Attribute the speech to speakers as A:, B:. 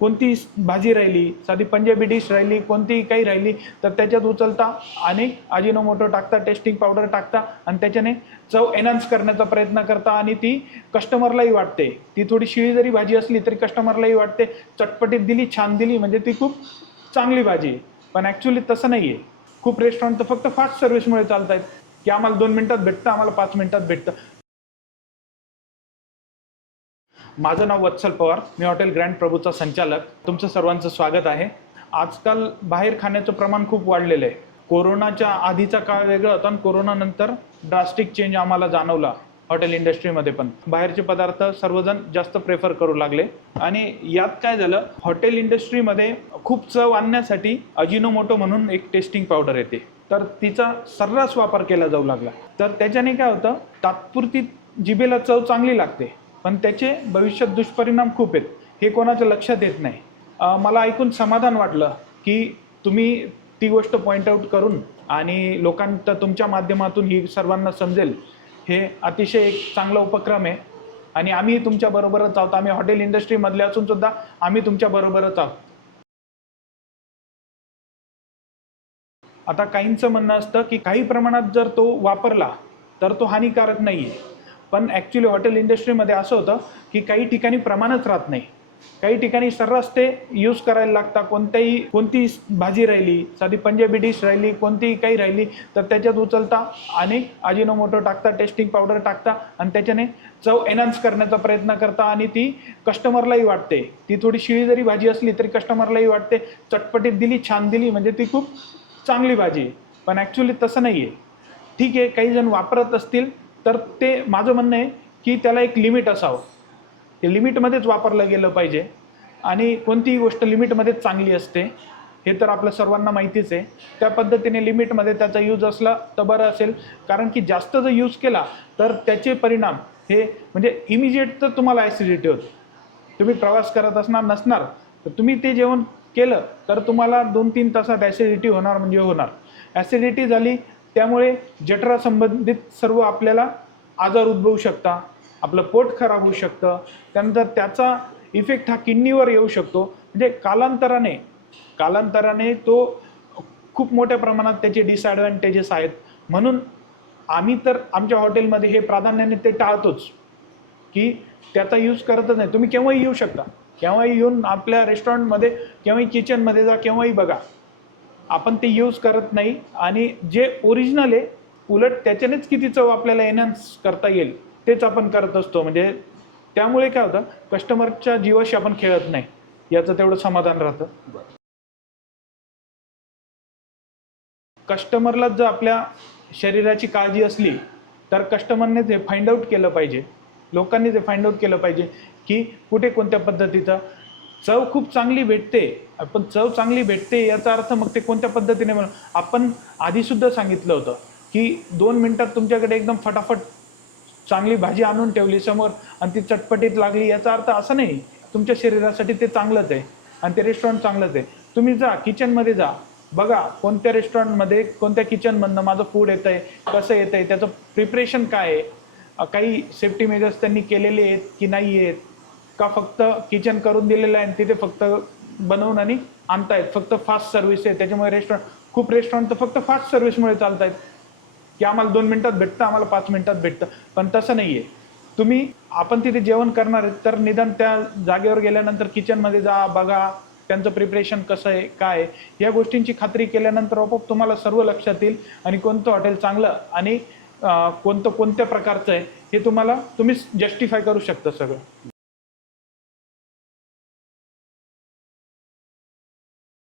A: कोणती भाजी राहिली साधी पंजाबी डिश राहिली कोणतीही काही राहिली तर त्याच्यात उचलता आणि अजिनोमोटो टाकता टेस्टिंग पावडर टाकता आणि त्याच्याने चव एनहान्स करण्याचा प्रयत्न करता आणि ती कस्टमरलाही वाटते. ती थोडी शिळी जरी भाजी असली तरी कस्टमरलाही वाटते. चटपटीत दिली छान दिली म्हणजे ती खूप चांगली भाजी आहे. पण ॲक्च्युली तसं नाही आहे खूप रेस्टॉरंट तर फक्त फास्ट सर्व्हिसमुळे चालत आहेत की आम्हाला दोन मिनटात भेटतं आम्हाला पाच मिनटात भेटतं. माझं नाव वत्सल पवार. मी हॉटेल ग्रँड प्रभूचा संचालक. तुमचं सर्वांचं स्वागत आहे. आजकाल बाहेर खाण्याचं प्रमाण खूप वाढलेलं आहे. कोरोनाच्या आधीचा काळ वेगळा होता आणि कोरोनानंतर ड्रास्टिक चेंज आम्हाला जाणवला हॉटेल इंडस्ट्रीमध्ये पण. बाहेरचे पदार्थ सर्वजण जास्त प्रेफर करू लागले. आणि यात काय झालं? हॉटेल इंडस्ट्रीमध्ये खूप चव आणण्यासाठी अजिनोमोटो म्हणून एक टेस्टिंग पावडर येते. तर तिचा सर्रास वापर केला जाऊ लागला. तर त्याच्याने काय होतं? तात्पुरती जिभेला चव चांगली लागते. पण त्याचे भविष्यात दुष्परिणाम खूप आहेत. हे कोणाच्या लक्षात येत नाही. मला ऐकून समाधान वाटलं की तुम्ही ती गोष्ट पॉईंट आऊट करून आणि लोकांत तुमच्या माध्यमातून ही सर्वांना समजेल. हे अतिशय एक चांगला उपक्रम आहे. आणि आम्ही तुमच्याबरोबरच आहोत. आम्ही हॉटेल इंडस्ट्रीमधले असून सुद्धा आम्ही तुमच्याबरोबरच आहोत. आता काहींचं म्हणणं असतं की काही प्रमाणात जर तो वापरला तर तो हानिकारक नाही आहे पण ॲक्च्युली हॉटेल इंडस्ट्रीमध्ये असं होतं की काही ठिकाणी प्रमाणच राहत नाही. काही ठिकाणी सर्रास ते यूज करायला लागतात कोणत्याही कोणती भाजी राहिली साधी पंजाबी डिश राहिली कोणतीही काही राहिली तर त्याच्यात उचलता आणि अजिनोमोटो टाकता टेस्टिंग पावडर टाकता आणि त्याच्याने चव एनहान्स करण्याचा प्रयत्न करता आणि ती कस्टमरलाही वाटते. ती थोडी शिळी जरी भाजी असली तरी कस्टमरलाही वाटते. चटपटीत दिली छान दिली म्हणजे ती खूप चांगली भाजी. आहे पण ॲक्च्युली तसं नाही आहे ठीक आहे काही जण वापरत असतील तर ते माझं म्हणणं आहे की त्याला एक लिमिट असावं. ते लिमिटमध्येच वापरलं गेलं पाहिजे आणि कोणतीही गोष्ट लिमिटमध्येच चांगली असते हे तर आपल्या सर्वांना माहितीच आहे. त्या पद्धतीने लिमिटमध्ये त्याचा यूज असला तर बरं असेल. कारण की जास्त जर यूज केला तर त्याचे परिणाम हे म्हणजे इमिजिएट तर तुम्हाला ॲसिडिटी होते. तुम्ही प्रवास करत असणार नसणार तर तुम्ही ते जेवण केलं तर तुम्हाला दोन तीन तासात ॲसिडिटी होणार म्हणजे होणार. ॲसिडिटी झाली त्यामुळे जठरासंबंधित सर्व आपल्याला आजार उद्भवू शकता आपलं पोट खराब होऊ शकतं त्यानंतर त्याचा इफेक्ट हा किडनीवर येऊ शकतो. म्हणजे कालांतराने कालांतराने तो खूप मोठ्या प्रमाणात त्याचे डिसॲडव्हान्टेजेस आहेत. म्हणून आम्ही तर आमच्या हॉटेलमध्ये हे प्राधान्याने ते टाळतोच की त्याचा यूज करतच नाही. तुम्ही केव्हाही येऊ शकता. केव्हाही येऊन आपल्या रेस्टॉरंटमध्ये केव्हाही किचनमध्ये जा केव्हाही बघा. आपण ते यूज करत नाही. आणि जे ओरिजिनल आहे उलट त्याच्यानेच किती चव आपल्याला एनहान्स करता येईल तेच आपण करत असतो. म्हणजे त्यामुळे काय होतं कस्टमरच्या जीवाशी आपण खेळत नाही. याचं तेवढं समाधान राहतं. कस्टमरला जर आपल्या शरीराची काळजी असली तर कस्टमरने ते फाइंड आऊट केलं पाहिजे लोकांनी ते फाइंड आऊट केलं पाहिजे की कुठे कोणत्या पद्धतीचं चव खूप चांगली भेटते. पण चव चांगली भेटते याचा अर्थ मग ते कोणत्या पद्धतीने म्हणून आपण आधीसुद्धा सांगितलं होतं की दोन मिनटात तुमच्याकडे एकदम फटाफट चांगली भाजी आणून ठेवली समोर आणि ती चटपटीत लागली याचा अर्थ असं नाही. तुमच्या शरीरासाठी ते चांगलंच आहे आणि ते रेस्टॉरंट चांगलंच आहे. तुम्ही जा किचनमध्ये जा. बघा कोणत्या रेस्टॉरंटमध्ये कोणत्या किचनमधनं माझं फूड येतं आहे कसं येतं आहे त्याचं प्रिपरेशन काय आहे? काही सेफ्टी मेजर्स त्यांनी केलेले आहेत की नाही आहेत? का फक्त किचन करून दिलेलं आहे आणि तिथे फक्त बनवून आणि आणतायत? फक्त फास्ट सर्व्हिस आहे. त्याच्यामुळे रेस्टॉरंट खूप रेस्टॉरंट तर फक्त फास्ट सर्व्हिसमुळे चालत आहेत की आम्हाला दोन मिनटात भेटतं आम्हाला पाच मिनटात भेटतं. पण तसं नाही आहे तुम्ही आपण तिथे जेवण करणार आहे तर निदान त्या जागेवर गेल्यानंतर किचनमध्ये जा बघा त्यांचं प्रिपरेशन कसं आहे काय आहे. या गोष्टींची खात्री केल्यानंतर आपोआप तुम्हाला सर्व लक्षात येईल आणि कोणतं हॉटेल चांगलं आणि कोणतं कोणत्या प्रकारचं आहे हे तुम्हाला तुम्हीच जस्टिफाय करू शकता सगळं.